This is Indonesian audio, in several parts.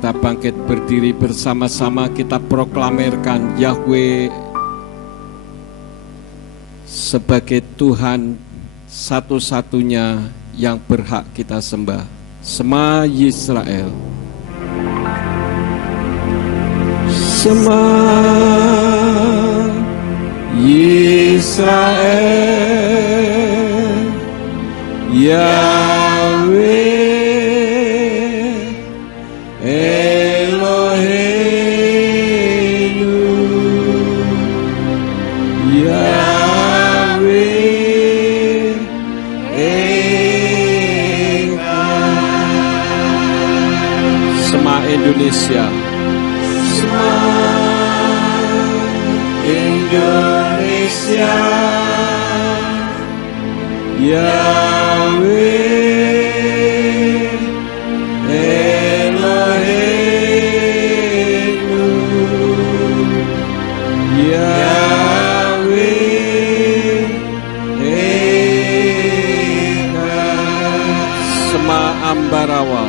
kita bangkit berdiri bersama-sama, kita proklamirkan Yahweh sebagai Tuhan satu-satunya yang berhak kita sembah. Shema Yisrael. Shema Yisrael, Yahweh Eloheinu, Yahweh Echad. Shema Indonesia. Shema Indonesia, Yahweh Eloheinu, Yahweh Echad. Shema Ambarawa.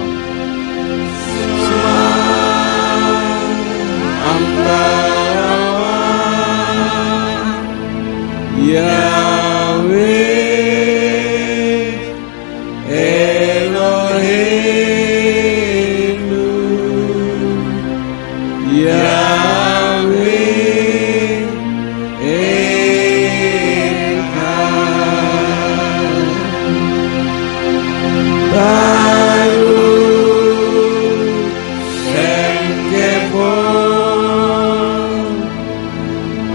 Shema Ambarawa, Yahweh Eloheinu, Yahweh Echad. Baruch Shem Kevon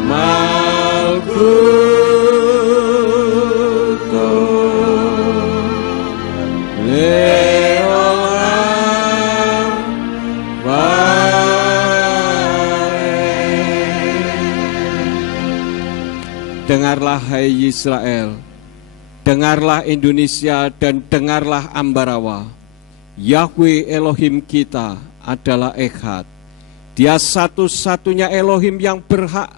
Malkuto Leolam Vareh. Dengarlah hai Yisrael, dengarlah Indonesia, dan dengarlah Ambarawa. Yahweh Elohim kita adalah Echad. Dia satu-satunya Elohim yang berhak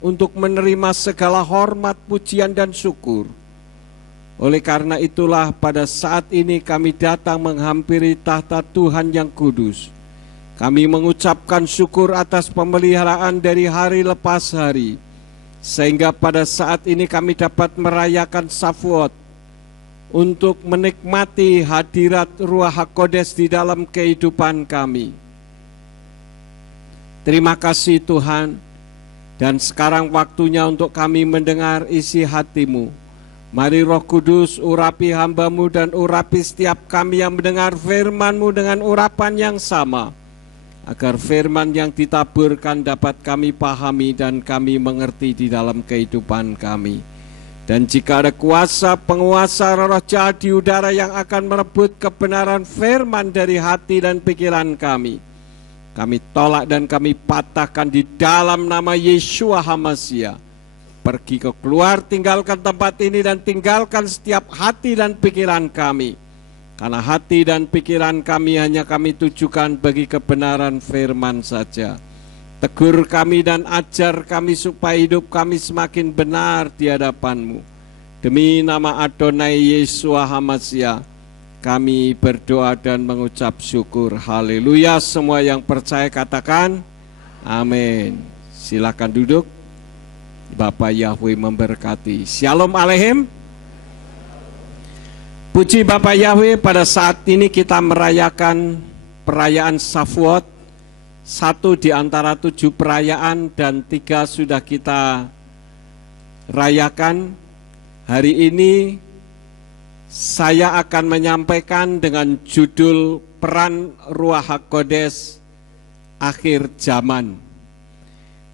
untuk menerima segala hormat, pujian, dan syukur. Oleh karena itulah pada saat ini kami datang menghampiri tahta Tuhan yang kudus. Kami mengucapkan syukur atas pemeliharaan dari hari lepas hari, sehingga pada saat ini kami dapat merayakan Shavuot untuk menikmati hadirat Ruach HaKodes di dalam kehidupan kami. Terima kasih Tuhan, dan sekarang waktunya untuk kami mendengar isi hati-Mu. Mari Roh Kudus urapi hamba-Mu dan urapi setiap kami yang mendengar firman-Mu dengan urapan yang sama, agar firman yang ditaburkan dapat kami pahami dan kami mengerti di dalam kehidupan kami. Dan jika ada kuasa penguasa roh jahat di udara yang akan merebut kebenaran firman dari hati dan pikiran kami, kami tolak dan kami patahkan di dalam nama Yeshua HaMashiach. Pergi ke keluar, tinggalkan tempat ini dan tinggalkan setiap hati dan pikiran kami. Karena hati dan pikiran kami hanya kami tujukan bagi kebenaran firman saja. Tegur kami dan ajar kami supaya hidup kami semakin benar di hadapan-Mu. Demi nama Adonai Yeshua HaMashiach, kami berdoa dan mengucap syukur. Haleluya. Semua yang percaya katakan amin. Silakan duduk. Bapak Yahweh memberkati. Shalom Aleichem. Puji Bapak Yahweh, pada saat ini kita merayakan perayaan Shavuot. Satu di antara 7 perayaan dan 3 sudah kita rayakan. Hari ini saya akan menyampaikan dengan judul Peran Ruach HaKodes Akhir Zaman.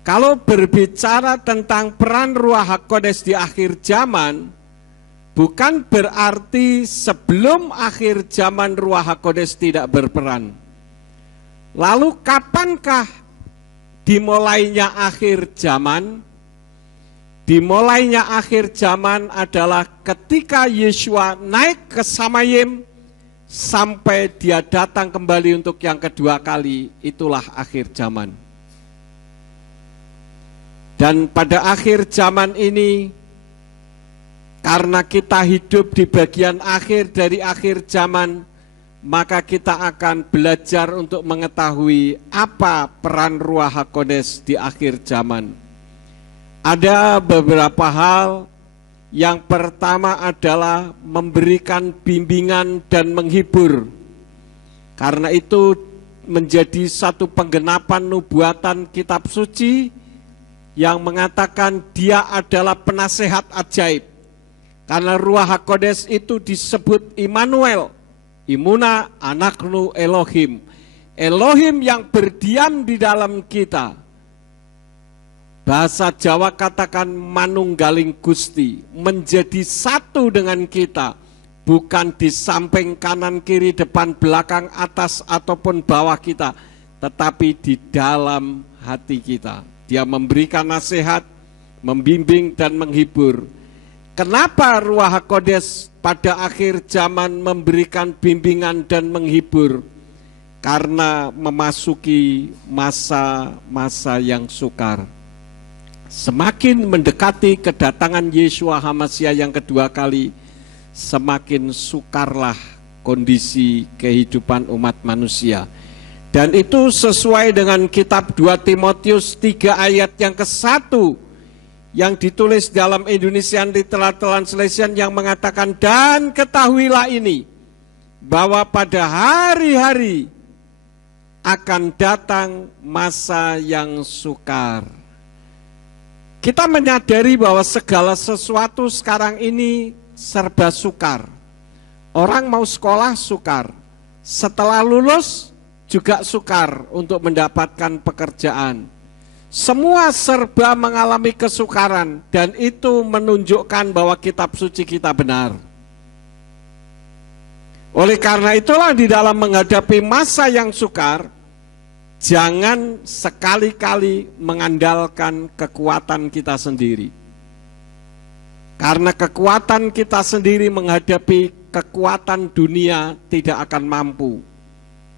Kalau berbicara tentang peran Ruach HaKodes di akhir zaman, bukan berarti sebelum akhir zaman Ruach HaKodes tidak berperan. Lalu kapankah dimulainya akhir zaman? Dimulainya akhir zaman adalah ketika Yeshua naik ke Samayim sampai dia datang kembali untuk yang kedua kali. Itulah akhir zaman. Dan pada akhir zaman ini, karena kita hidup di bagian akhir dari akhir zaman, maka kita akan belajar untuk mengetahui apa peran Ruach HaKodes di akhir zaman. Ada beberapa hal. Yang pertama adalah memberikan bimbingan dan menghibur. Karena itu menjadi satu penggenapan nubuatan kitab suci yang mengatakan dia adalah penasehat ajaib. Karena Ruach HaKodes itu disebut Immanuel, Imuna Anaknu Elohim. Elohim yang berdiam di dalam kita. Bahasa Jawa katakan manunggaling Gusti, menjadi satu dengan kita, bukan di samping kanan kiri depan belakang atas ataupun bawah kita, tetapi di dalam hati kita. Dia memberikan nasihat, membimbing dan menghibur. Kenapa Ruach HaKodes pada akhir zaman memberikan bimbingan dan menghibur? Karena memasuki masa-masa yang sukar. Semakin mendekati kedatangan Yeshua HaMasyiah yang kedua kali, semakin sukarlah kondisi kehidupan umat manusia. Dan itu sesuai dengan kitab 2 Timotius 3 ayat yang ke-1 yang ditulis dalam Indonesian Literal Translation yang mengatakan, dan ketahuilah ini, bahwa pada hari-hari akan datang masa yang sukar. Kita menyadari bahwa segala sesuatu sekarang ini serba sukar. Orang mau sekolah sukar, setelah lulus juga sukar untuk mendapatkan pekerjaan. Semua serba mengalami kesukaran dan itu menunjukkan bahwa kitab suci kita benar. Oleh karena itulah di dalam menghadapi masa yang sukar, jangan sekali-kali mengandalkan kekuatan kita sendiri. Karena kekuatan kita sendiri menghadapi kekuatan dunia tidak akan mampu.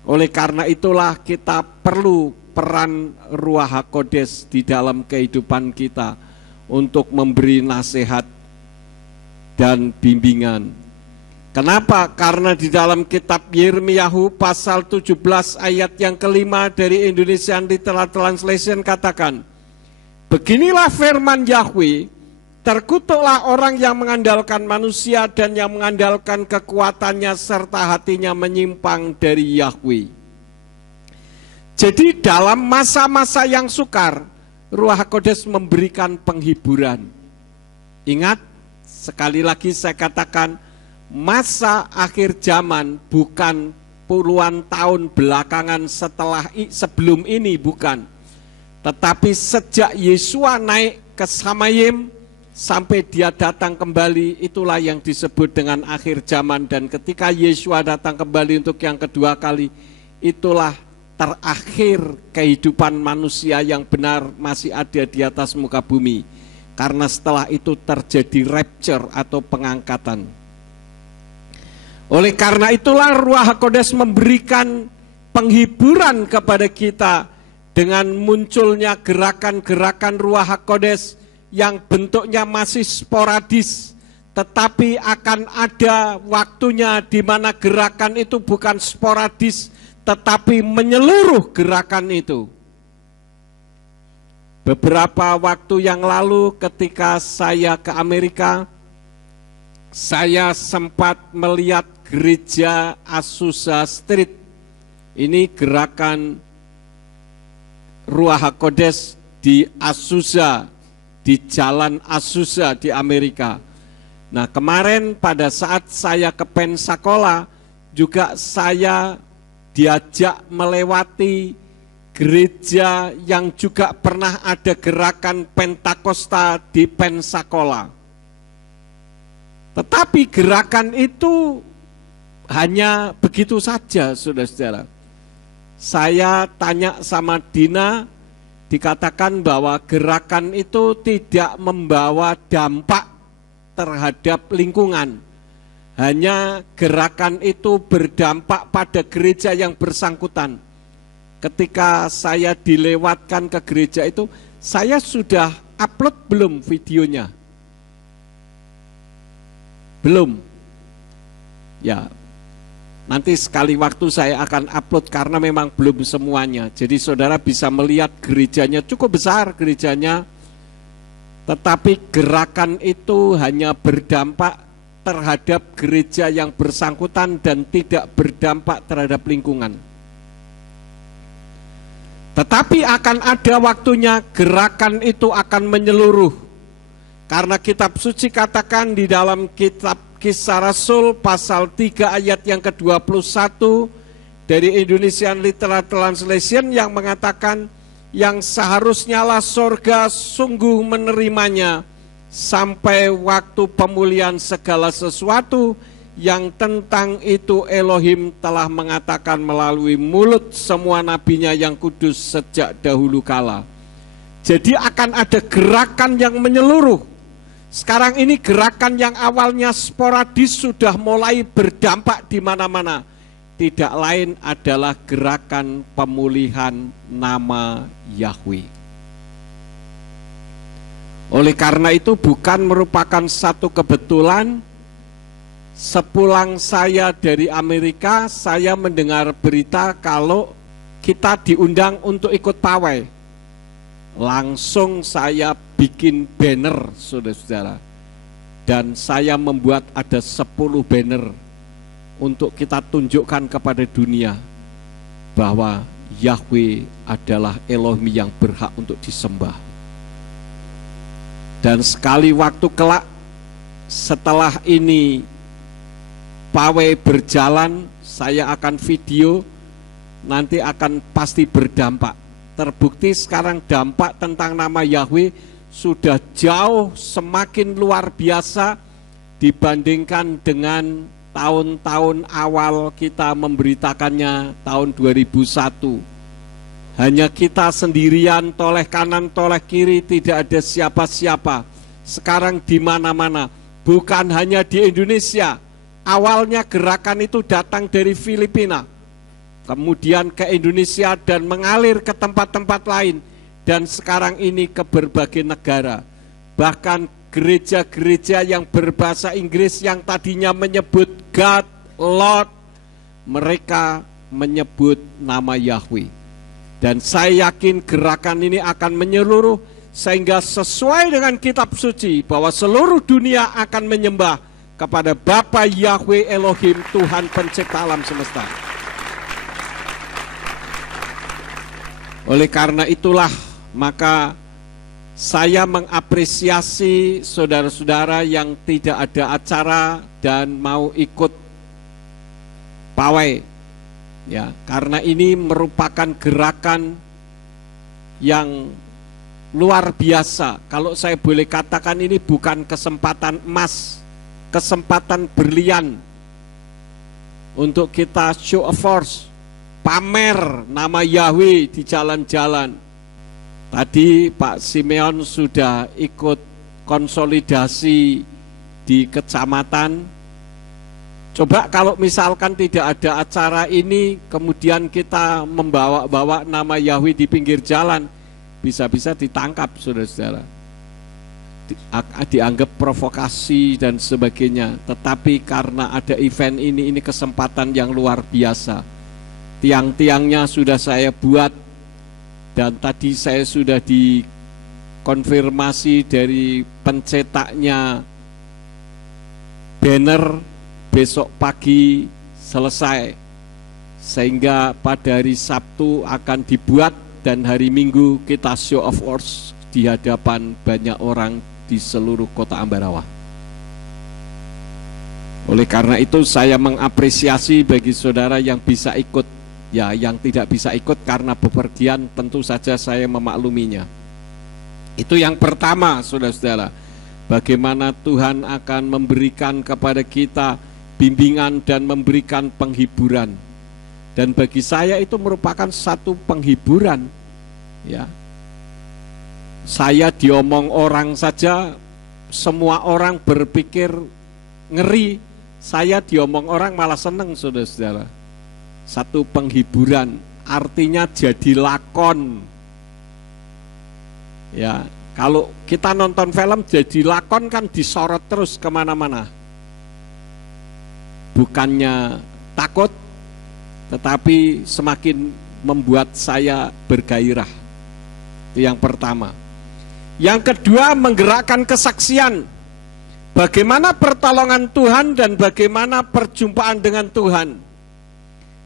Oleh karena itulah kita perlu peran Ruach HaKodes di dalam kehidupan kita untuk memberi nasihat dan bimbingan. Kenapa? Karena di dalam kitab Yirmiyahu pasal 17 ayat yang kelima dari Indonesian Literal Translation katakan, beginilah firman Yahweh, terkutuklah orang yang mengandalkan manusia dan yang mengandalkan kekuatannya serta hatinya menyimpang dari Yahweh. Jadi dalam masa-masa yang sukar, Ruach HaKodes memberikan penghiburan. Ingat, sekali lagi saya katakan, masa akhir zaman bukan puluhan tahun belakangan sebelum ini, bukan. Tetapi sejak Yeshua naik ke Samayim sampai dia datang kembali, itulah yang disebut dengan akhir zaman. Dan ketika Yeshua datang kembali untuk yang kedua kali, itulah terakhir kehidupan manusia yang benar masih ada di atas muka bumi. Karena setelah itu terjadi rapture atau pengangkatan. Oleh karena itulah Ruach HaKodes memberikan penghiburan kepada kita dengan munculnya gerakan-gerakan Ruach HaKodes yang bentuknya masih sporadis, tetapi akan ada waktunya di mana gerakan itu bukan sporadis, tetapi menyeluruh gerakan itu. Beberapa waktu yang lalu ketika saya ke Amerika, saya sempat melihat gereja Azusa Street. Ini gerakan Ruach HaKodes di Azusa, di Jalan Azusa di Amerika. Nah, kemarin pada saat saya ke Pensacola, juga saya diajak melewati gereja yang juga pernah ada gerakan Pentakosta di Pensacola. Tetapi gerakan itu hanya begitu saja, saudara-saudara. Saya tanya sama Dina, dikatakan bahwa gerakan itu tidak membawa dampak terhadap lingkungan. Hanya gerakan itu berdampak pada gereja yang bersangkutan. Ketika saya dilewatkan ke gereja itu, saya sudah upload belum videonya? Belum. Ya. Nanti sekali waktu saya akan upload karena memang belum semuanya. Jadi saudara bisa melihat gerejanya cukup besar gerejanya. Tetapi gerakan itu hanya berdampak terhadap gereja yang bersangkutan dan tidak berdampak terhadap lingkungan. Tetapi akan ada waktunya gerakan itu akan menyeluruh. Karena kitab suci katakan di dalam kitab Kisah Rasul pasal 3 ayat yang ke-21 dari Indonesian Literal Translation yang mengatakan yang seharusnya lah sorga sungguh menerimanya sampai waktu pemulihan segala sesuatu yang tentang itu Elohim telah mengatakan melalui mulut semua nabinya yang kudus sejak dahulu kala. Jadi akan ada gerakan yang menyeluruh. Sekarang ini gerakan yang awalnya sporadis sudah mulai berdampak di mana-mana. Tidak lain adalah gerakan pemulihan nama Yahweh. Oleh karena itu bukan merupakan satu kebetulan. Sepulang saya dari Amerika, saya mendengar berita kalau kita diundang untuk ikut pawai. Langsung saya bikin banner, saudara-saudara. Dan saya membuat ada 10 banner untuk kita tunjukkan kepada dunia bahwa Yahweh adalah Elohim yang berhak untuk disembah. Dan sekali waktu kelak setelah ini pawai berjalan, saya akan video, nanti akan pasti berdampak. Terbukti sekarang dampak tentang nama Yahweh sudah jauh semakin luar biasa dibandingkan dengan tahun-tahun awal kita memberitakannya tahun 2001. Hanya kita sendirian, toleh kanan, toleh kiri, tidak ada siapa-siapa. Sekarang di mana-mana, bukan hanya di Indonesia. Awalnya gerakan itu datang dari Filipina, kemudian ke Indonesia dan mengalir ke tempat-tempat lain, dan sekarang ini ke berbagai negara. Bahkan gereja-gereja yang berbahasa Inggris yang tadinya menyebut God, Lord, mereka menyebut nama Yahweh. Dan saya yakin gerakan ini akan menyeluruh sehingga sesuai dengan kitab suci bahwa seluruh dunia akan menyembah kepada Bapa Yahweh Elohim, Tuhan pencipta alam semesta. Oleh karena itulah maka saya mengapresiasi saudara-saudara yang tidak ada acara dan mau ikut pawai, ya, karena ini merupakan gerakan yang luar biasa. Kalau saya boleh katakan, ini bukan kesempatan emas, kesempatan berlian untuk kita show of force, pamer nama Yahweh di jalan-jalan. Tadi Pak Simeon sudah ikut konsolidasi di kecamatan. Coba kalau misalkan tidak ada acara ini, kemudian kita membawa-bawa nama Yahweh di pinggir jalan, bisa-bisa ditangkap, saudara-saudara. Dianggap provokasi dan sebagainya. Tetapi karena ada event ini kesempatan yang luar biasa. Tiang-tiangnya sudah saya buat, dan tadi saya sudah dikonfirmasi dari pencetaknya banner, besok pagi selesai, sehingga pada hari Sabtu akan dibuat dan hari Minggu kita show of force di hadapan banyak orang di seluruh kota Ambarawa. Oleh karena itu saya mengapresiasi bagi saudara yang bisa ikut. Ya, yang tidak bisa ikut karena bepergian tentu saja saya memakluminya. Itu yang pertama, saudara-saudara. Bagaimana Tuhan akan memberikan kepada kita bimbingan dan memberikan penghiburan. Dan bagi saya itu merupakan satu penghiburan. Ya, saya diomong orang saja, semua orang berpikir ngeri. Saya diomong orang malah seneng, saudara-saudara. Satu penghiburan, artinya jadi lakon. Ya, kalau kita nonton film jadi lakon kan disorot terus kemana-mana. Bukannya takut, tetapi semakin membuat saya bergairah. Itu yang pertama. Yang kedua, menggerakkan kesaksian. Bagaimana pertolongan Tuhan dan bagaimana perjumpaan dengan Tuhan.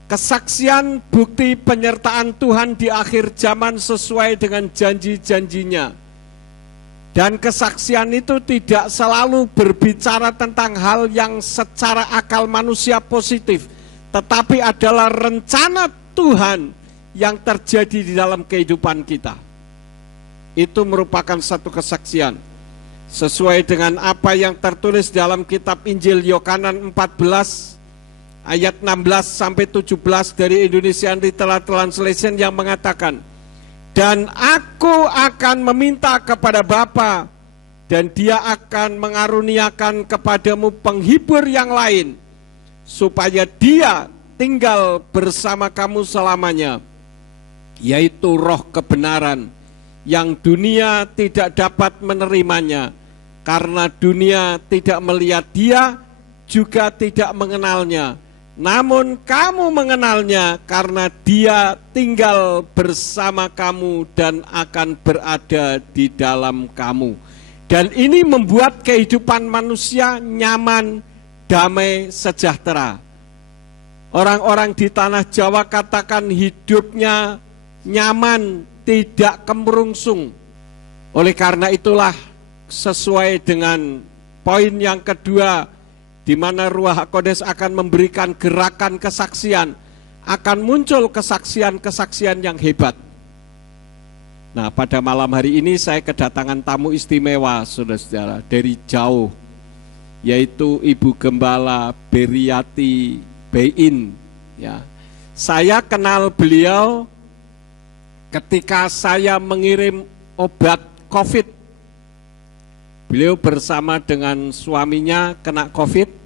Kesaksian bukti penyertaan Tuhan di akhir zaman sesuai dengan janji-janjinya. Dan kesaksian itu tidak selalu berbicara tentang hal yang secara akal manusia positif, tetapi adalah rencana Tuhan yang terjadi di dalam kehidupan kita. Itu merupakan satu kesaksian. Sesuai dengan apa yang tertulis dalam kitab Injil Yohanes 14 ayat 16 sampai 17 dari Indonesian Literal Translation yang mengatakan, dan aku akan meminta kepada Bapa, dan Dia akan mengaruniakan kepadamu penghibur yang lain, supaya Dia tinggal bersama kamu selamanya, yaitu Roh kebenaran, yang dunia tidak dapat menerimanya, karena dunia tidak melihat Dia, juga tidak mengenalnya. Namun kamu mengenalnya karena Dia tinggal bersama kamu dan akan berada di dalam kamu. Dan ini membuat kehidupan manusia nyaman, damai, sejahtera. Orang-orang di tanah Jawa katakan hidupnya nyaman, tidak kemerungsung. Oleh karena itulah, sesuai dengan poin yang kedua, di mana Ruach HaKodes akan memberikan gerakan kesaksian, akan muncul kesaksian-kesaksian yang hebat. Nah, pada malam hari ini saya kedatangan tamu istimewa, saudara-saudara, dari jauh, yaitu Ibu Gembala Beriati Bein. Ya, saya kenal beliau ketika saya mengirim obat COVID. Beliau bersama dengan suaminya kena COVID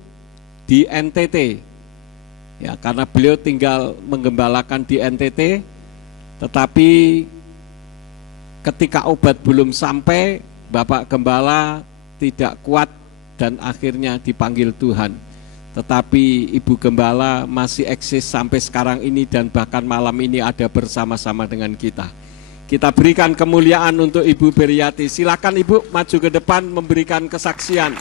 di NTT, ya, karena beliau tinggal menggembalakan di NTT, tetapi ketika obat belum sampai, Bapak Gembala tidak kuat dan akhirnya dipanggil Tuhan. Tetapi Ibu Gembala masih eksis sampai sekarang ini dan bahkan malam ini ada bersama-sama dengan kita. Kita berikan kemuliaan untuk Ibu Beriati. Silakan Ibu maju ke depan memberikan kesaksian.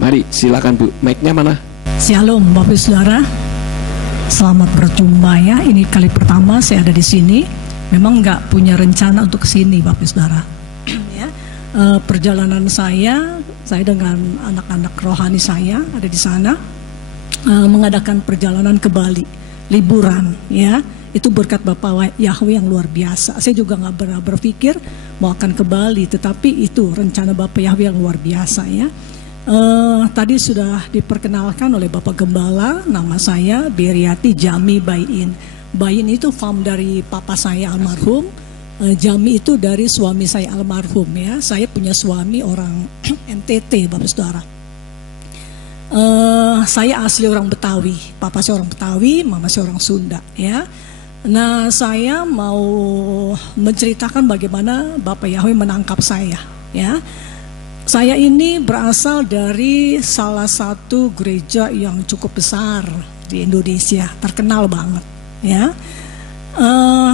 Mari, silakan Bu. Mic-nya mana? Shalom Bapak Saudara. Selamat berjumpa ya. Ini kali pertama saya ada di sini. Memang nggak punya rencana untuk kesini Bapak Saudara. Ya, perjalanan saya dengan anak-anak rohani saya ada di sana mengadakan perjalanan ke Bali, liburan ya. Itu berkat Bapak Yahweh yang luar biasa. Saya juga nggak pernah berpikir mau akan ke Bali, tetapi itu rencana Bapak Yahweh yang luar biasa ya. Tadi sudah diperkenalkan oleh Bapak Gembala, nama saya Beriati Jami Bain. Bain itu fam dari papa saya almarhum, Jami itu dari suami saya almarhum ya. Saya punya suami orang NTT Bapak Saudara. Saya asli orang Betawi, papa saya orang Betawi, mama saya orang Sunda ya. Nah, saya mau menceritakan bagaimana Bapak Yahweh menangkap saya ya. Saya ini berasal dari salah satu gereja yang cukup besar di Indonesia, terkenal banget ya.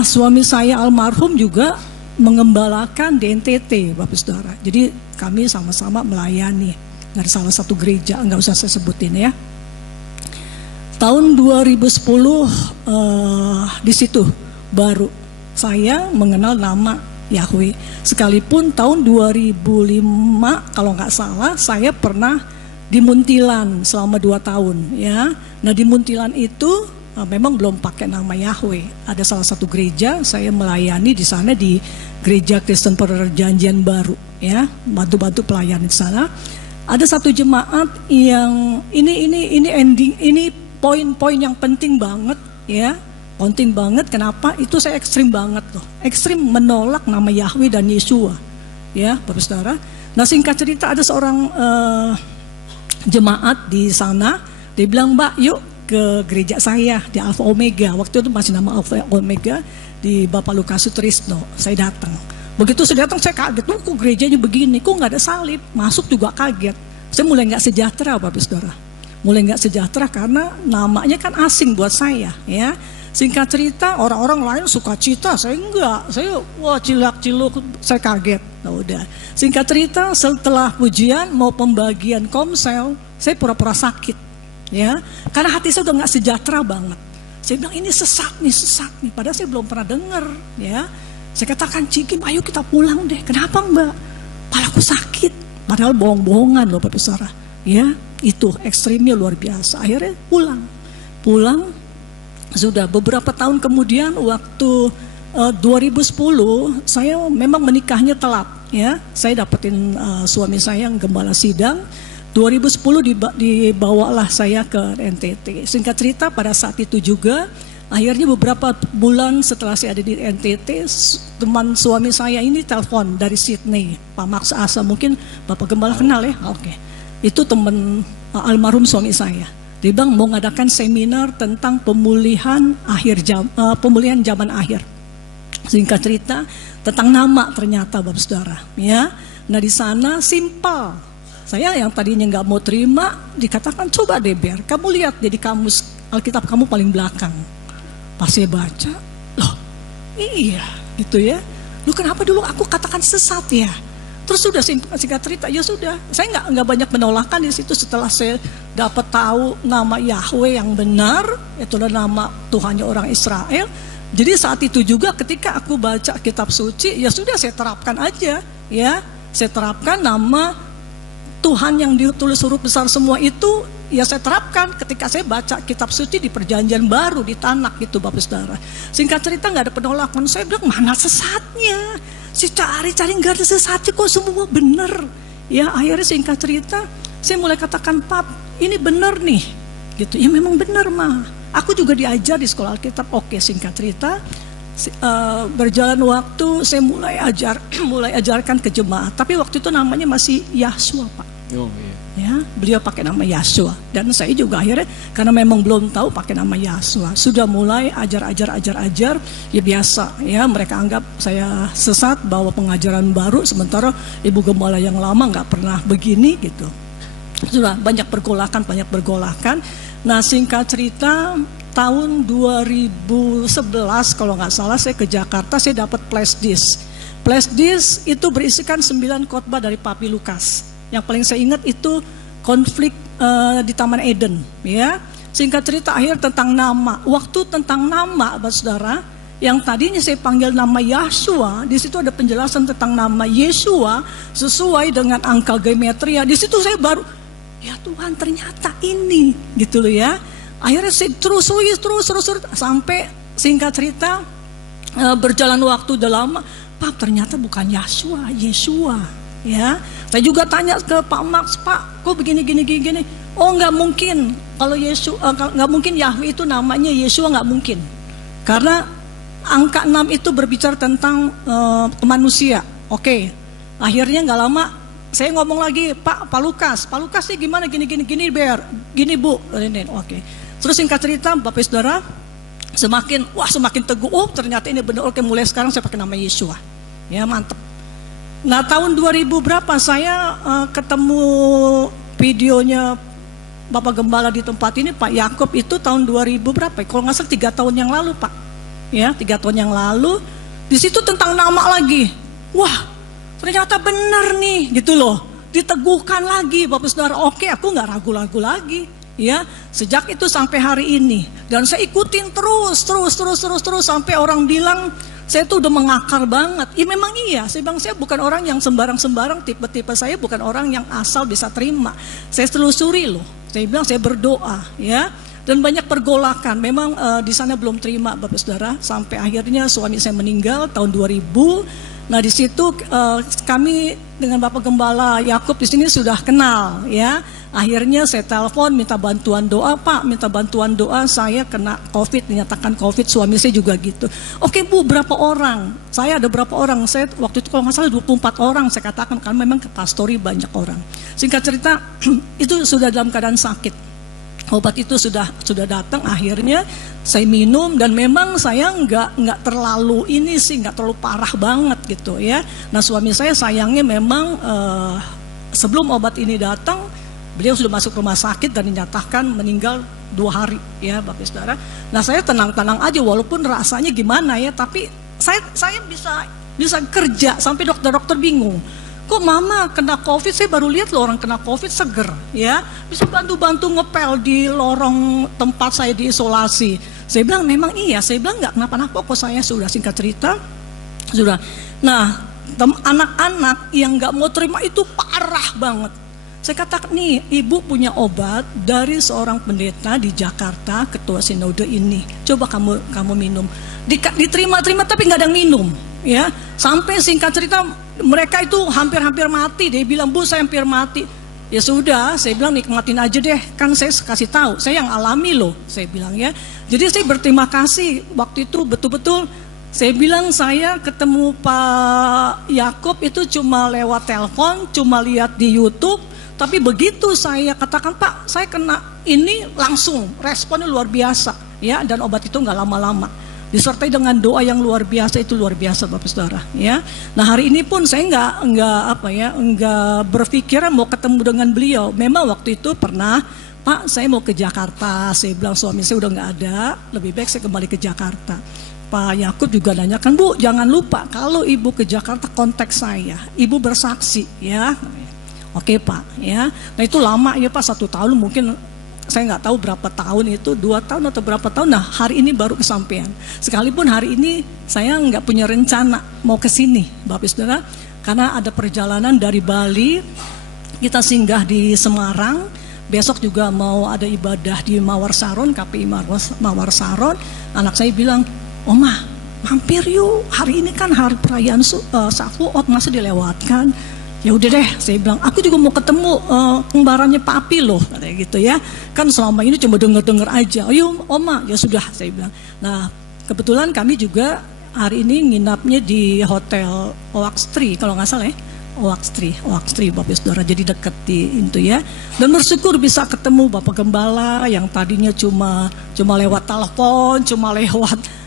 Suami saya almarhum juga mengembalakan di NTT Bapak Saudara. Jadi kami sama-sama melayani dari salah satu gereja, nggak usah saya sebutin ya. Tahun 2010 di situ baru saya mengenal nama Yahweh. Sekalipun tahun 2005 kalau nggak salah saya pernah di Muntilan selama 2 tahun ya. Nah di Muntilan itu memang belum pakai nama Yahweh. Ada salah satu gereja saya melayani di sana, di Gereja Kristen Perjanjian Baru ya, bantu-bantu pelayanan di sana. Ada satu jemaat yang ini poin-poin yang penting banget ya. Penting banget, kenapa? Itu saya ekstrim banget loh. Ekstrim menolak nama Yahweh dan Yesua. Ya, Bapak Saudara. Nah, singkat cerita ada seorang jemaat di sana, dia bilang, "Mbak, yuk ke gereja saya di Alpha Omega." Waktu itu masih nama Alpha Omega di Bapak Lukas Sutrisno. Saya datang. Begitu saya datang saya kaget, kok gerejanya begini, kok nggak ada salib, masuk juga kaget. Saya mulai nggak sejahtera Bapak Saudara, mulai nggak sejahtera karena namanya kan asing buat saya ya. Singkat cerita orang-orang lain suka cita, saya enggak, saya wah cilak-ciluk, saya kaget. Nah udah, singkat cerita setelah pujian mau pembagian komsel, saya pura-pura sakit ya, karena hati saya udah nggak sejahtera banget. Saya bilang ini sesat nih, padahal saya belum pernah dengar ya. Saya katakan Cikim, ayo kita pulang deh. Kenapa Mbak? Palaku sakit, padahal bohong-bohongan loh Bapak Saudara ya. Itu ekstrimnya luar biasa. Akhirnya pulang. Sudah beberapa tahun kemudian waktu 2010 saya memang menikahnya telat ya. Saya dapetin suami saya yang gembala sidang. 2010 dibawalah saya ke NTT. Singkat cerita pada saat itu juga akhirnya beberapa bulan setelah saya ada di NTT, teman suami saya ini telepon dari Sydney, Pak Max Asa, mungkin Bapak Gembala kenal ya. Oke. Itu teman almarhum suami saya. Dia bilang mau ngadakan seminar tentang pemulihan zaman akhir. Singkat cerita tentang nama ternyata Bapak Saudara ya. Nah di sana simpel. Saya yang tadinya nggak mau terima dikatakan coba deh Ber, kamu lihat jadi kamus Alkitab kamu paling belakang. Pas saya baca, loh iya gitu ya. Lu kenapa dulu aku katakan sesat ya? Terus sudah singkat cerita, ya sudah. Saya nggak banyak menolakkan di situ setelah saya dapat tahu nama Yahweh yang benar, itulah nama Tuhannya orang Israel. Jadi saat itu juga ketika aku baca kitab suci, ya sudah saya terapkan aja, ya. Saya terapkan nama Tuhan yang ditulis huruf besar semua itu, ya saya terapkan ketika saya baca kitab suci di Perjanjian Baru di Tanak gitu Bapak Saudara. Singkat cerita nggak ada penolakan. Saya bilang mana sesatnya? Saya cari-cari nggak ada sesatnya kok semua benar. Ya akhirnya singkat cerita saya mulai katakan Pap ini benar nih gitu. Ya memang benar mah. Aku juga diajar di sekolah Alkitab. Oke singkat cerita berjalan waktu saya mulai ajarkan ke jemaat. Tapi waktu itu namanya masih Yahshua Pak. Oh, iya. Ya, beliau pakai nama Yahshua dan saya juga akhirnya karena memang belum tahu pakai nama Yahshua. Sudah mulai ajar ya biasa ya, mereka anggap saya sesat bawa pengajaran baru sementara ibu gembala yang lama nggak pernah begini gitu. Sudah banyak pergolakan. Nah singkat cerita tahun 2011 kalau nggak salah saya ke Jakarta, saya dapat flash disk. Flash disk itu berisikan 9 khotbah dari Papi Lukas. Yang paling saya ingat itu konflik di Taman Eden, ya. Singkat cerita akhir tentang nama. Waktu tentang nama, Bapak Saudara, yang tadinya saya panggil nama Yahshua, di situ ada penjelasan tentang nama Yeshua sesuai dengan angka gematria. Di situ saya baru, ya Tuhan ternyata ini, gitu loh ya. Akhirnya saya terus sampai singkat cerita berjalan waktu udah lama, Pak ternyata bukan Yahshua, Yeshua. Ya, saya juga tanya ke Pak Max, Pak, kok begini. Oh, nggak mungkin. Kalau Yeshua, nggak mungkin Yahweh itu namanya Yeshua, nggak mungkin. Karena angka 6 itu berbicara tentang manusia. Oke. Akhirnya nggak lama, saya ngomong lagi, Pak Lukas sih gimana gini Ber, gini Bu. Oke. Terus singkat cerita, Bapak Saudara, semakin teguh. Oh, ternyata ini benar. Oke, mulai sekarang saya pakai nama Yeshua. Ya, mantap. Nah tahun 2000 berapa saya ketemu videonya Bapak Gembala di tempat ini Pak Yakob itu tahun 2000 berapa? Kalau nggak salah 3 tahun yang lalu Pak. Ya 3 tahun yang lalu. Di situ tentang nama lagi. Wah ternyata benar nih gitu loh. Diteguhkan lagi Bapak Saudara. Oke aku nggak ragu-ragu lagi. Ya sejak itu sampai hari ini. Dan saya ikutin terus sampai orang bilang saya tuh udah mengakar banget. Ya memang iya, saya bukan orang yang sembarang-sembarang, tipe-tipe saya bukan orang yang asal bisa terima. Saya telusuri loh. Saya bilang saya berdoa ya. Dan banyak pergolakan. Memang di sana belum terima Bapak Saudara sampai akhirnya suami saya meninggal tahun 2000. Nah di situ kami dengan Bapak Gembala Yakob di sini sudah kenal ya. Akhirnya saya telepon minta bantuan doa, Pak, minta bantuan doa, saya kena COVID, dinyatakan COVID, suami saya juga gitu. Oke Bu, berapa orang? Saya ada berapa orang? Saya waktu itu kalau nggak salah 24 orang saya katakan, karena memang ke pastori banyak orang. Singkat cerita, itu sudah dalam keadaan sakit. Obat itu sudah datang, akhirnya saya minum dan memang saya nggak terlalu nggak terlalu parah banget gitu ya. Nah suami saya sayangnya memang sebelum obat ini datang, beliau sudah masuk rumah sakit dan dinyatakan meninggal 2 hari ya Bapak Saudara. Nah saya tenang-tenang aja walaupun rasanya gimana ya, tapi saya bisa kerja sampai dokter-dokter bingung. Kok mama kena COVID, saya baru lihat loh orang kena COVID seger ya, bisa bantu-bantu ngepel di lorong tempat saya diisolasi. Saya bilang memang iya, saya bilang nggak kenapa-napa kok, saya sudah singkat cerita sudah. Nah anak-anak yang nggak mau terima itu parah banget. Saya katakan nih, ibu punya obat dari seorang pendeta di Jakarta, ketua sinode ini, coba kamu minum. Diterima-terima tapi nggak ada yang minum ya, sampai singkat cerita mereka itu hampir-hampir mati. Dia bilang, Bu saya hampir mati. Ya sudah, saya bilang nikmatin aja deh, kan saya kasih tahu, saya yang alami loh, saya bilang ya. Jadi saya berterima kasih waktu itu betul-betul. Saya bilang saya ketemu Pak Yakub itu cuma lewat telepon, cuma lihat di YouTube. Tapi begitu saya katakan, Pak saya kena ini, langsung responnya luar biasa ya, dan obat itu nggak lama-lama. Disertai dengan doa yang luar biasa, itu luar biasa Bapak Saudara ya. Nah hari ini pun saya nggak berpikiran mau ketemu dengan beliau. Memang waktu itu pernah, Pak saya mau ke Jakarta, saya bilang suami saya udah nggak ada, lebih baik saya kembali ke Jakarta. Pak Yakub juga nanyakan, Bu jangan lupa kalau ibu ke Jakarta kontak saya, ibu bersaksi ya. Oke Pak ya. Nah itu lama ya Pak, 1 tahun mungkin. Saya nggak tahu berapa tahun itu, 2 tahun atau berapa tahun. Nah hari ini baru kesampaian. Sekalipun hari ini saya nggak punya rencana mau ke sini Bapak Saudara, karena ada perjalanan dari Bali, kita singgah di Semarang. Besok juga mau ada ibadah di Mawar Saron, KPI Mawar Saron. Anak saya bilang, Oma mampir yuk, hari ini kan hari perayaan Safuot, masa dilewatkan. Ya udah deh, saya bilang, aku juga mau ketemu kembarannya Pak Api loh, kayak gitu ya. Kan selama ini cuma denger-denger aja. Ayo Oma, ya sudah, saya bilang. Nah, kebetulan kami juga hari ini nginapnya di Hotel Oaktree, kalau nggak salah ya. Oaktree Bapak Saudara, jadi dekat di itu ya. Dan bersyukur bisa ketemu Bapak Gembala yang tadinya cuma lewat telepon, cuma lewat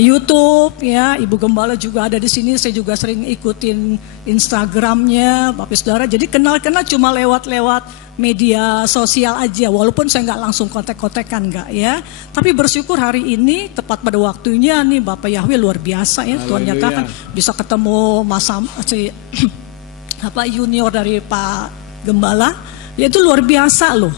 YouTube ya. Ibu Gembala juga ada di sini, saya juga sering ikutin Instagramnya Bapak Saudara. Jadi kenal cuma lewat media sosial aja, walaupun saya nggak langsung kontak-kontakan nggak ya. Tapi bersyukur hari ini tepat pada waktunya nih Bapak Yahweh luar biasa ya. Tuhan nyatakan bisa ketemu junior dari Pak Gembala, ya itu luar biasa loh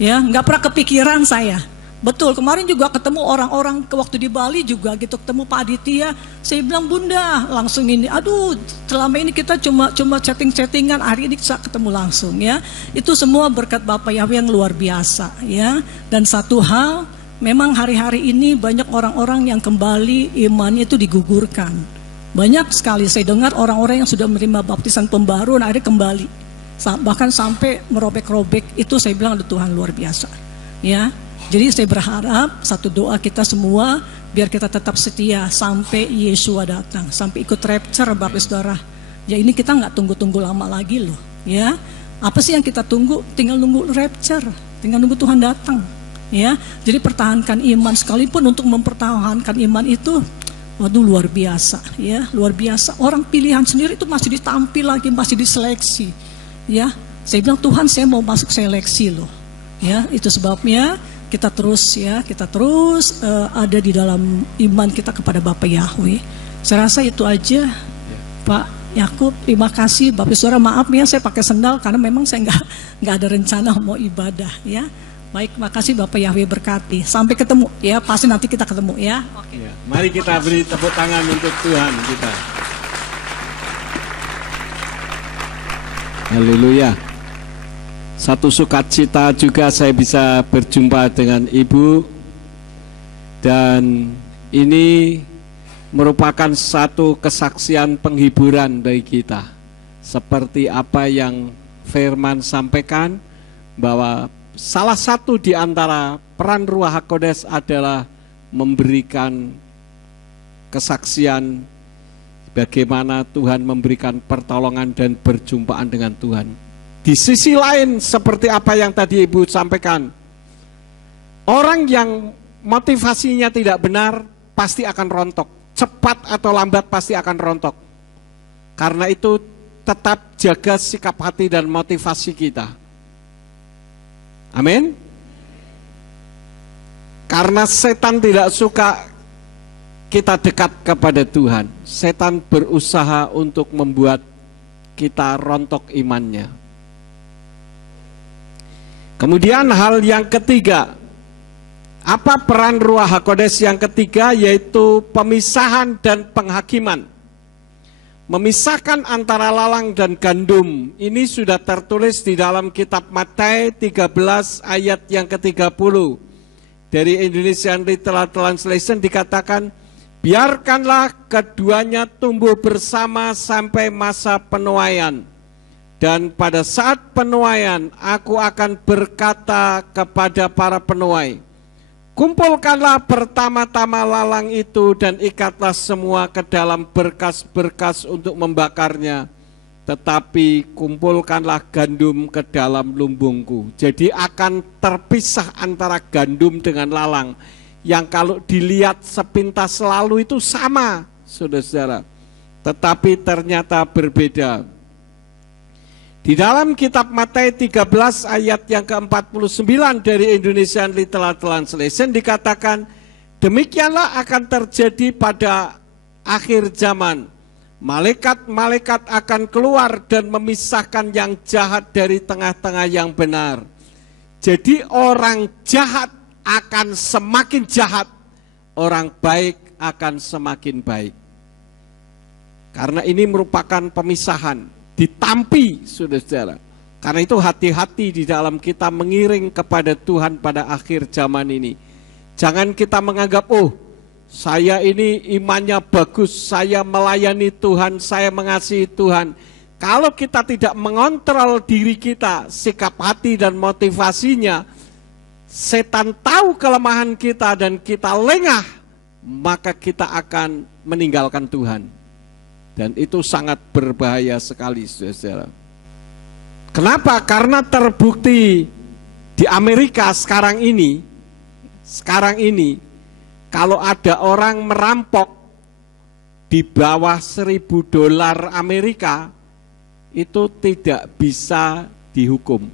ya. Nggak pernah kepikiran saya. Betul, kemarin juga ketemu orang-orang waktu di Bali juga gitu, ketemu Pak Aditya. Saya bilang, Bunda, langsung ini, aduh selama ini kita cuma chatting-chattingan, hari ini bisa ketemu langsung ya. Itu semua berkat Bapak Yahweh yang luar biasa ya. Dan satu hal, memang hari-hari ini banyak orang-orang yang kembali imannya itu digugurkan. Banyak sekali saya dengar orang-orang yang sudah menerima baptisan pembaruan akhirnya kembali. Bahkan sampai merobek-robek, itu saya bilang ada Tuhan luar biasa ya. Jadi saya berharap satu doa kita semua biar kita tetap setia sampai Yesua datang, sampai ikut rapture Bapak Saudara. Ya ini kita nggak tunggu-tunggu lama lagi loh ya. Apa sih yang kita tunggu? Tinggal nunggu rapture, tinggal nunggu Tuhan datang ya. Jadi pertahankan iman, sekalipun untuk mempertahankan iman itu, waduh luar biasa ya, luar biasa. Orang pilihan sendiri itu masih ditampil lagi, masih diseleksi ya. Saya bilang Tuhan saya mau masuk seleksi loh ya. Itu sebabnya kita terus ada di dalam iman kita kepada Bapak Yahweh. Saya rasa itu aja Pak Yakub. Terima kasih Bapak Saudara, maaf ya saya pakai sendal karena memang saya nggak ada rencana mau ibadah ya. Baik, makasih Bapak Yahweh berkati. Sampai ketemu ya, pasti nanti kita ketemu ya. Oke. Ya, mari kita beri tepuk tangan untuk Tuhan kita. Haleluya. Satu sukacita juga saya bisa berjumpa dengan Ibu, dan ini merupakan satu kesaksian penghiburan bagi kita. Seperti apa yang Firman sampaikan, bahwa salah satu di antara peran Ruach HaKodes adalah memberikan kesaksian bagaimana Tuhan memberikan pertolongan dan berjumpaan dengan Tuhan. Di sisi lain seperti apa yang tadi Ibu sampaikan, Orang yang motivasinya tidak benar pasti akan rontok. Cepat atau lambat pasti akan rontok. Karena itu tetap jaga sikap hati dan motivasi kita. Amin. Karena setan tidak suka kita dekat kepada Tuhan. Setan berusaha untuk membuat kita rontok imannya. Kemudian hal yang ketiga, apa peran Ruach HaKodes yang ketiga? Yaitu pemisahan dan penghakiman. Memisahkan antara lalang dan gandum. Ini sudah tertulis di dalam kitab Matius 13 ayat yang ke-30. Dari Indonesian Literal Translation dikatakan, biarkanlah keduanya tumbuh bersama sampai masa penuaian. Dan pada saat penuaian, aku akan berkata kepada para penuai, kumpulkanlah pertama-tama lalang itu dan ikatlah semua ke dalam berkas-berkas untuk membakarnya. Tetapi kumpulkanlah gandum ke dalam lumbungku. Jadi akan terpisah antara gandum dengan lalang. Yang kalau dilihat sepintas lalu itu sama, saudara-saudara. Tetapi ternyata berbeda. Di dalam kitab Matius 13 ayat yang ke-49 dari Indonesian Literal Translation dikatakan, demikianlah akan terjadi pada akhir zaman. Malaikat-malaikat akan keluar dan memisahkan yang jahat dari tengah-tengah yang benar. Jadi orang jahat akan semakin jahat, orang baik akan semakin baik. Karena ini merupakan pemisahan, ditampi, saudara-saudara. Karena itu hati-hati di dalam kita mengiring kepada Tuhan pada akhir zaman ini. Jangan kita menganggap, oh saya ini imannya bagus, saya melayani Tuhan, saya mengasihi Tuhan. Kalau kita tidak mengontrol diri kita, sikap hati dan motivasinya, setan tahu kelemahan kita dan kita lengah, maka kita akan meninggalkan Tuhan. Dan itu sangat berbahaya sekali, saudara. Kenapa? Karena terbukti di Amerika sekarang ini, kalau ada orang merampok di bawah $1.000 Amerika, itu tidak bisa dihukum.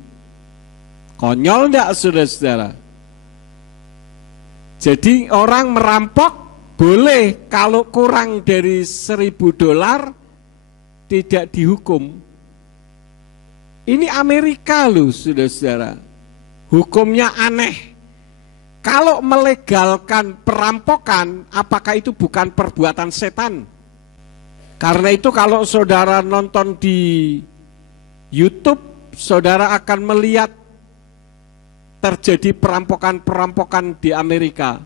Konyol enggak, saudara-saudara? Jadi orang merampok boleh, kalau kurang dari $1.000 tidak dihukum. Ini Amerika loh, saudara-saudara. Hukumnya aneh. Kalau melegalkan perampokan, apakah itu bukan perbuatan setan? Karena itu kalau saudara nonton di YouTube, saudara akan melihat terjadi perampokan-perampokan di Amerika.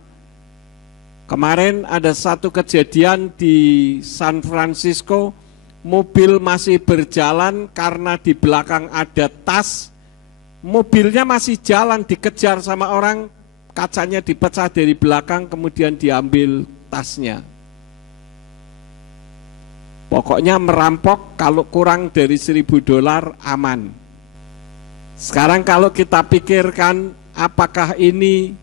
Kemarin ada satu kejadian di San Francisco, mobil masih berjalan karena di belakang ada tas, mobilnya masih jalan, dikejar sama orang, kacanya dipecah dari belakang, kemudian diambil tasnya. Pokoknya merampok kalau kurang dari $1.000 aman. Sekarang kalau kita pikirkan, apakah ini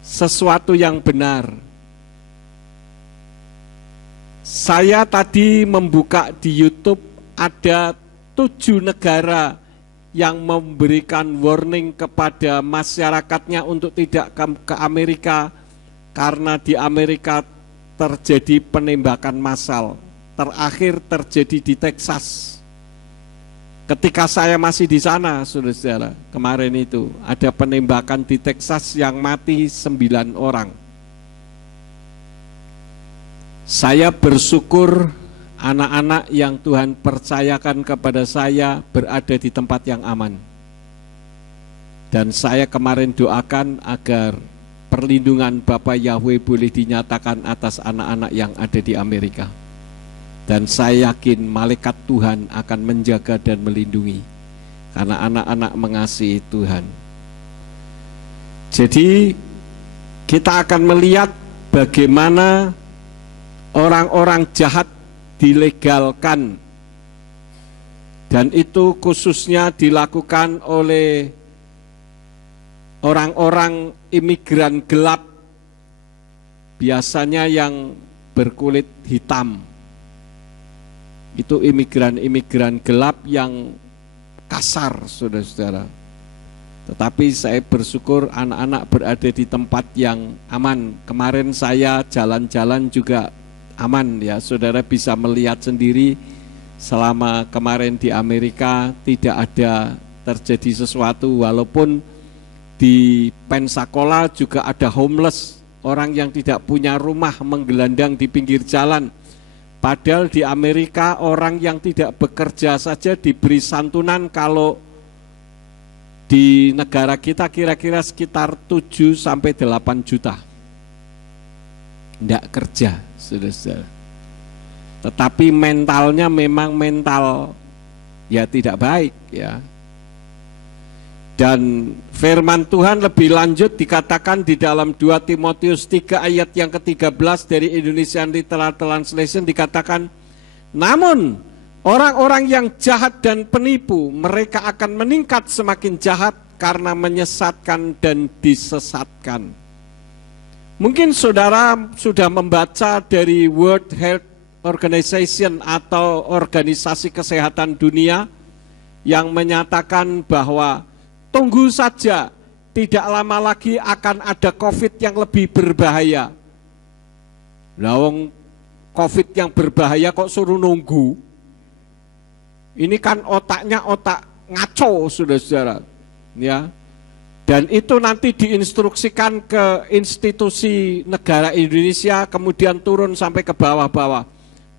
sesuatu yang benar? Saya tadi membuka di YouTube, ada 7 negara yang memberikan warning kepada masyarakatnya untuk tidak ke Amerika, karena di Amerika terjadi penembakan massal. Terakhir terjadi di Texas. Ketika saya masih di sana, saudara-saudara, kemarin itu ada penembakan di Texas yang mati 9 orang. Saya bersyukur anak-anak yang Tuhan percayakan kepada saya berada di tempat yang aman. Dan saya kemarin doakan agar perlindungan Bapa Yahweh boleh dinyatakan atas anak-anak yang ada di Amerika. Dan saya yakin malaikat Tuhan akan menjaga dan melindungi, karena anak-anak mengasihi Tuhan. Jadi kita akan melihat bagaimana orang-orang jahat dilegalkan, dan itu khususnya dilakukan oleh orang-orang imigran gelap, biasanya yang berkulit hitam. Itu imigran-imigran gelap yang kasar, saudara-saudara. Tetapi saya bersyukur anak-anak berada di tempat yang aman. Kemarin saya jalan-jalan juga aman ya, saudara bisa melihat sendiri selama kemarin di Amerika tidak ada terjadi sesuatu, walaupun di Pensacola juga ada homeless, orang yang tidak punya rumah menggelandang di pinggir jalan. Padahal di Amerika orang yang tidak bekerja saja diberi santunan, kalau di negara kita kira-kira sekitar 7 sampai 8 juta. Tidak kerja, saudara-saudara. Tetapi mentalnya memang mental ya tidak baik ya. Dan firman Tuhan lebih lanjut dikatakan di dalam 2 Timotius 3 ayat yang ke-13 dari Indonesian Literal Translation dikatakan, namun orang-orang yang jahat dan penipu, mereka akan meningkat semakin jahat karena menyesatkan dan disesatkan. Mungkin saudara sudah membaca dari World Health Organization atau Organisasi Kesehatan Dunia yang menyatakan bahwa tunggu saja, tidak lama lagi akan ada COVID yang lebih berbahaya. Lawang COVID yang berbahaya kok suruh nunggu? Ini kan otaknya otak ngaco, saudara-saudara. Ya. Dan itu nanti diinstruksikan ke institusi negara Indonesia, kemudian turun sampai ke bawah-bawah.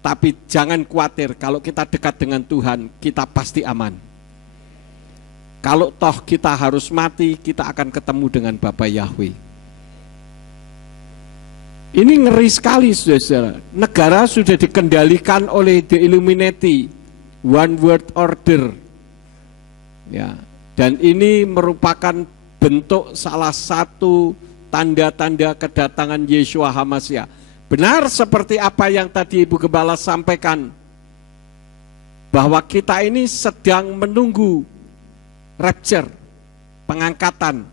Tapi jangan khawatir, kalau kita dekat dengan Tuhan, kita pasti aman. Kalau toh kita harus mati, kita akan ketemu dengan Bapa Yahweh. Ini ngeri sekali, saudara-saudara. Negara sudah dikendalikan oleh The Illuminati, One World Order. Ya, dan ini merupakan bentuk salah satu tanda-tanda kedatangan Yeshua HaMashiach. Benar seperti apa yang tadi Ibu Gembala sampaikan, bahwa kita ini sedang menunggu rapture, pengangkatan.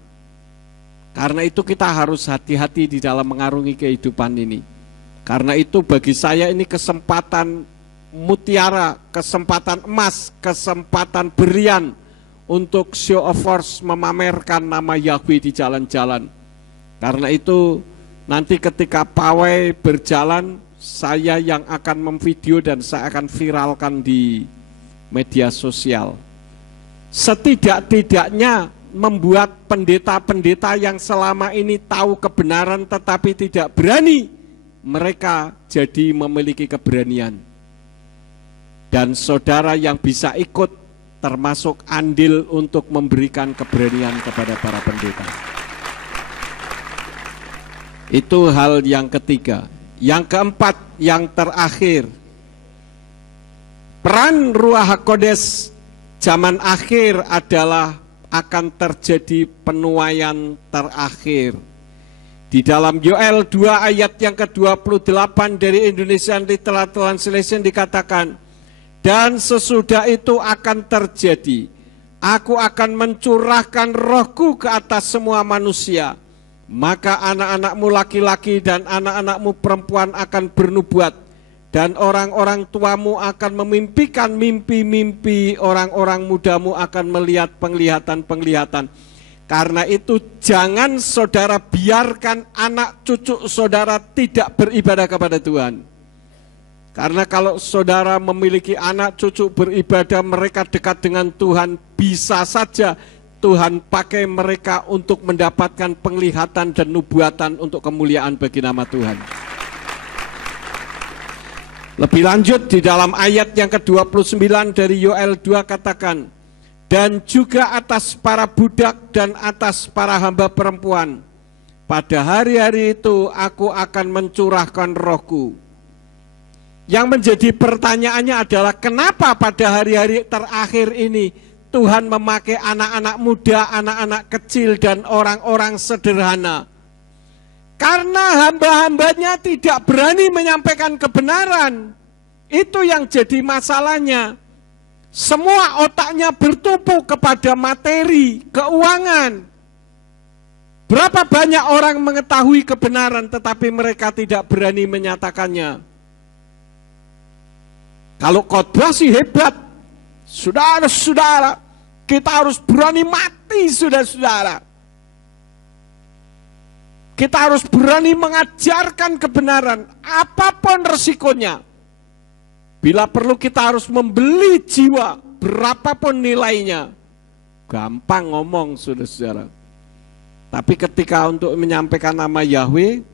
Karena itu kita harus hati-hati di dalam mengarungi kehidupan ini. Karena itu bagi saya ini kesempatan mutiara, kesempatan emas, kesempatan berian untuk show of force, memamerkan nama Yahweh di jalan-jalan. Karena itu nanti ketika pawai berjalan, saya yang akan memvideo dan saya akan viralkan di media sosial. Setidak-tidaknya membuat pendeta-pendeta yang selama ini tahu kebenaran tetapi tidak berani, mereka jadi memiliki keberanian. Dan saudara yang bisa ikut termasuk andil untuk memberikan keberanian kepada para pendeta. Itu hal yang ketiga. Yang keempat, yang terakhir, peran Ruach HaKodes zaman akhir adalah akan terjadi penuaian terakhir. Di dalam Yoel 2 ayat yang ke-28 dari Indonesian Literal Translation dikatakan, dan sesudah itu akan terjadi, aku akan mencurahkan rohku ke atas semua manusia. Maka anak-anakmu laki-laki dan anak-anakmu perempuan akan bernubuat, dan orang-orang tuamu akan memimpikan mimpi-mimpi, orang-orang mudamu akan melihat penglihatan-penglihatan. Karena itu jangan saudara biarkan anak cucu saudara tidak beribadah kepada Tuhan. Karena kalau saudara memiliki anak cucu beribadah, mereka dekat dengan Tuhan, bisa saja Tuhan pakai mereka untuk mendapatkan penglihatan dan nubuatan untuk kemuliaan bagi nama Tuhan. Lebih lanjut di dalam ayat yang ke-29 dari Yoel 2 katakan, dan juga atas para budak dan atas para hamba perempuan, pada hari-hari itu aku akan mencurahkan rohku. Yang menjadi pertanyaannya adalah kenapa pada hari-hari terakhir ini Tuhan memakai anak-anak muda, anak-anak kecil, dan orang-orang sederhana. Karena hamba-hambanya tidak berani menyampaikan kebenaran. Itu yang jadi masalahnya. Semua otaknya bertumpu kepada materi, keuangan. Berapa banyak orang mengetahui kebenaran tetapi mereka tidak berani menyatakannya. Kalau khotbah sih hebat, saudara-saudara, kita harus berani mati, saudara-saudara. Kita harus berani mengajarkan kebenaran, apapun resikonya. Bila perlu kita harus membeli jiwa, berapapun nilainya. Gampang ngomong, saudara-saudara. Tapi ketika untuk menyampaikan nama Yahweh,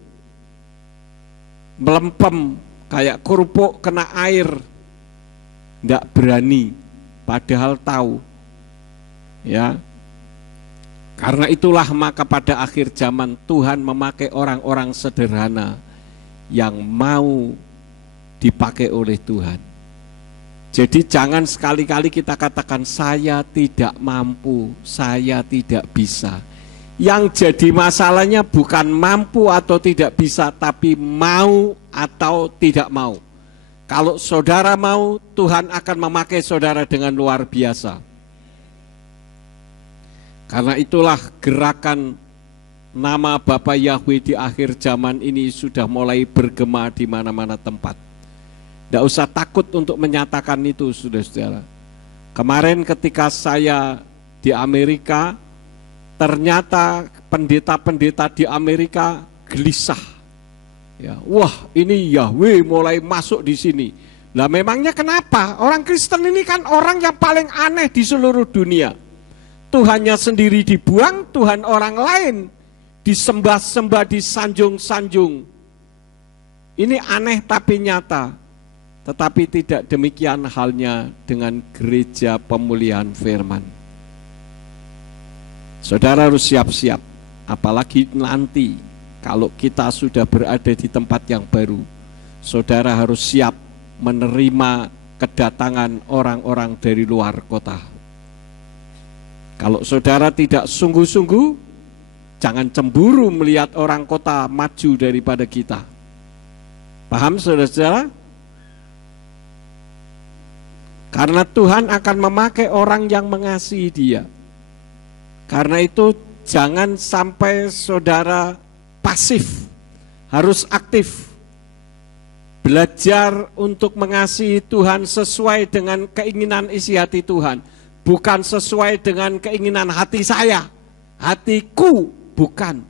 melempem kayak kerupuk kena air, tidak berani, padahal tahu. Ya, karena itulah maka pada akhir zaman Tuhan memakai orang-orang sederhana yang mau dipakai oleh Tuhan. Jadi jangan sekali-kali kita katakan saya tidak mampu, saya tidak bisa. Yang jadi masalahnya bukan mampu atau tidak bisa, tapi mau atau tidak mau. Kalau saudara mau, Tuhan akan memakai saudara dengan luar biasa. Karena itulah gerakan nama Bapa Yahweh di akhir zaman ini sudah mulai bergema di mana-mana tempat. Tidak usah takut untuk menyatakan itu, saudara-saudara. Kemarin ketika saya di Amerika, ternyata pendeta-pendeta di Amerika gelisah. Ya, wah, ini Yahweh mulai masuk di sini. Lah memangnya kenapa? Orang Kristen ini kan orang yang paling aneh di seluruh dunia. Tuhannya sendiri dibuang, Tuhan orang lain disembah-sembah, disanjung-sanjung. Ini aneh tapi nyata. Tetapi tidak demikian halnya dengan gereja pemulihan firman. Saudara harus siap-siap, apalagi nanti kalau kita sudah berada di tempat yang baru. Saudara harus siap menerima kedatangan orang-orang dari luar kota. Kalau saudara tidak sungguh-sungguh, jangan cemburu melihat orang kota maju daripada kita. Paham saudara-saudara? Karena Tuhan akan memakai orang yang mengasihi Dia. Karena itu jangan sampai saudara pasif, harus aktif. Belajar untuk mengasihi Tuhan sesuai dengan keinginan isi hati Tuhan. Bukan sesuai dengan keinginan hati saya, hatiku, bukan.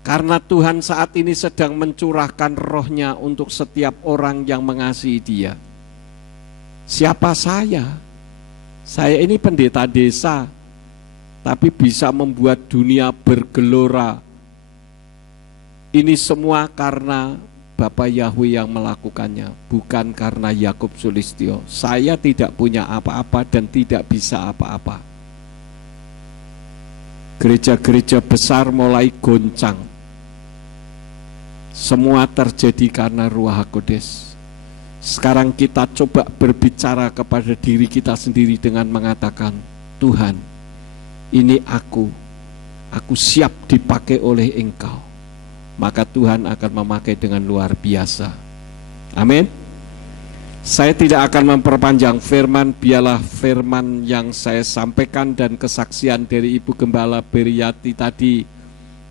Karena Tuhan saat ini sedang mencurahkan rohnya untuk setiap orang yang mengasihi Dia. Siapa saya? Saya ini pendeta desa, tapi bisa membuat dunia bergelora. Ini semua karena Bapa Yahweh yang melakukannya, bukan karena Yakub Sulistyo. Saya tidak punya apa-apa dan tidak bisa apa-apa. Gereja-gereja besar mulai goncang. Semua terjadi karena Ruach Kudus. Sekarang kita coba berbicara kepada diri kita sendiri dengan mengatakan, Tuhan, ini aku siap dipakai oleh Engkau. Maka Tuhan akan memakai dengan luar biasa. Amin. Saya tidak akan memperpanjang firman, biarlah firman yang saya sampaikan dan kesaksian dari Ibu Gembala Beriyati tadi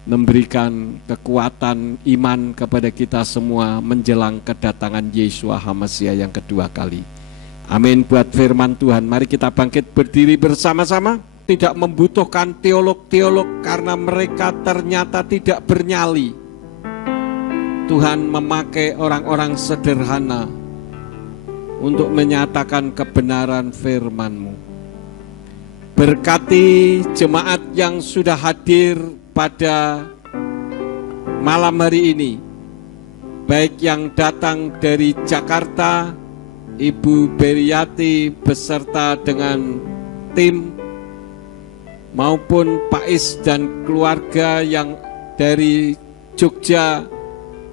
memberikan kekuatan iman kepada kita semua menjelang kedatangan Yeshua HaMashiach yang kedua kali. Amin buat firman Tuhan. Mari kita bangkit berdiri bersama-sama. Tidak membutuhkan teolog-teolog karena mereka ternyata tidak bernyali. Tuhan memakai orang-orang sederhana untuk menyatakan kebenaran firman-Mu. Berkati jemaat yang sudah hadir pada malam hari ini, baik yang datang dari Jakarta, Ibu Beriyati beserta dengan tim, maupun Pak Is dan keluarga yang dari Jogja,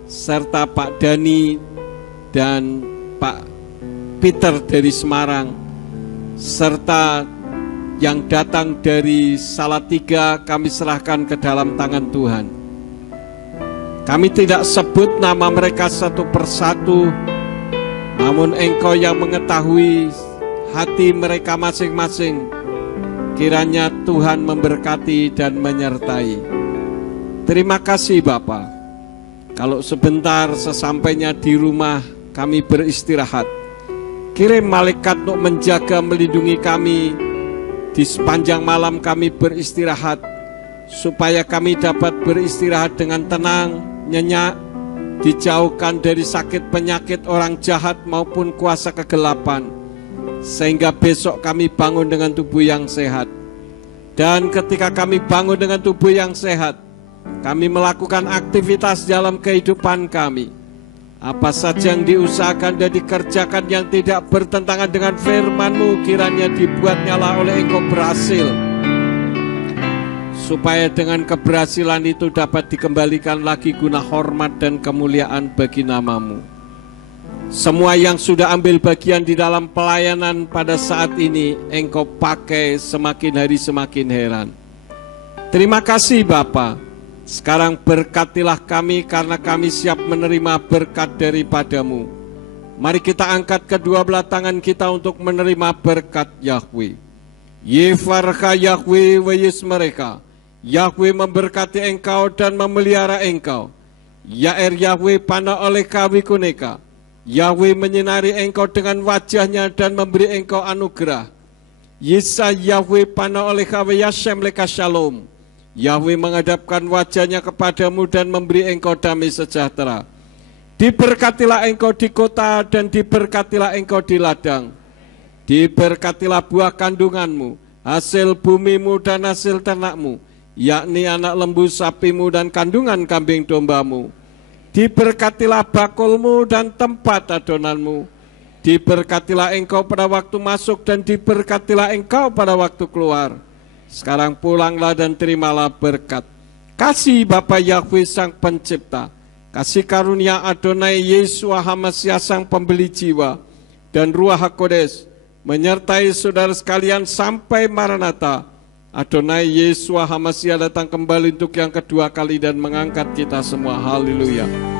serta Pak Dani dan Pak Peter dari Semarang, serta yang datang dari Salatiga, kami serahkan ke dalam tangan Tuhan. Kami tidak sebut nama mereka satu persatu, namun Engkau yang mengetahui hati mereka masing-masing. Kiranya Tuhan memberkati dan menyertai. Terima kasih Bapa. Kalau sebentar sesampainya di rumah kami beristirahat, kirim malaikat untuk menjaga melindungi kami di sepanjang malam kami beristirahat, supaya kami dapat beristirahat dengan tenang, nyenyak, dijauhkan dari sakit penyakit orang jahat maupun kuasa kegelapan, sehingga besok kami bangun dengan tubuh yang sehat. Dan ketika kami bangun dengan tubuh yang sehat, kami melakukan aktivitas dalam kehidupan kami. Apa saja yang diusahakan dan dikerjakan yang tidak bertentangan dengan firman-Mu, kiranya dibuatnyalah oleh Engkau berhasil, supaya dengan keberhasilan itu dapat dikembalikan lagi guna hormat dan kemuliaan bagi nama-Mu. Semua yang sudah ambil bagian di dalam pelayanan pada saat ini, Engkau pakai semakin hari semakin heran. Terima kasih Bapa. Sekarang berkatilah kami karena kami siap menerima berkat daripada-Mu. Mari kita angkat kedua belah tangan kita untuk menerima berkat Yahweh. Yefarka Yahweh wa yismereka. Yahweh memberkati engkau dan memelihara engkau. Yair Yahweh pana oleh kawikuneka. Yahweh menyinari engkau dengan wajahnya dan memberi engkau anugerah. Yisa Yahweh pana oleh kawi Yashem leka shalom. Yahweh menghadapkan wajahnya kepadamu dan memberi engkau damai sejahtera. Diberkatilah engkau di kota dan diberkatilah engkau di ladang. Diberkatilah buah kandunganmu, hasil bumimu dan hasil ternakmu, yakni anak lembu sapimu dan kandungan kambing dombamu. Diberkatilah bakulmu dan tempat adonanmu. Diberkatilah engkau pada waktu masuk dan diberkatilah engkau pada waktu keluar. Sekarang pulanglah dan terimalah berkat. Kasih Bapa Yahweh Sang Pencipta, kasih karunia Adonai Yeshua HaMasiah Sang Pembeli Jiwa, dan Ruach HaKodes menyertai saudara sekalian sampai Maranatha. Adonai Yeshua HaMasiah datang kembali untuk yang kedua kali dan mengangkat kita semua. Haleluya.